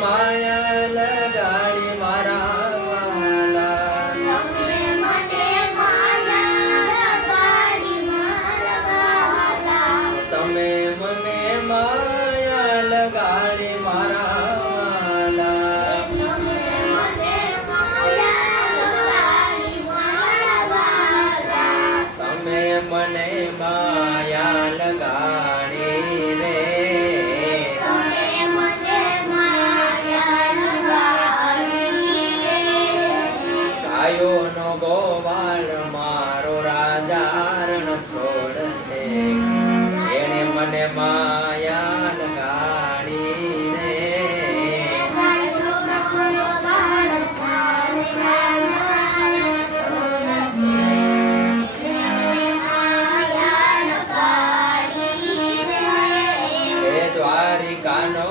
માયા લગાડી મારા વાલા તમે મને માયા લગાડી મારા વાલા તમે મને માયા લગાડી મારા વાલા તમે મને માયા લગાડી મારા વાલા તમે મને માયા લગાડી રે તમે મને માયા લગાડી રે ગાયોનો ગોવાળ મારો રાજા રણ છોડ છે એને મને માયા લગાડી રે હે દ્વારિકાનો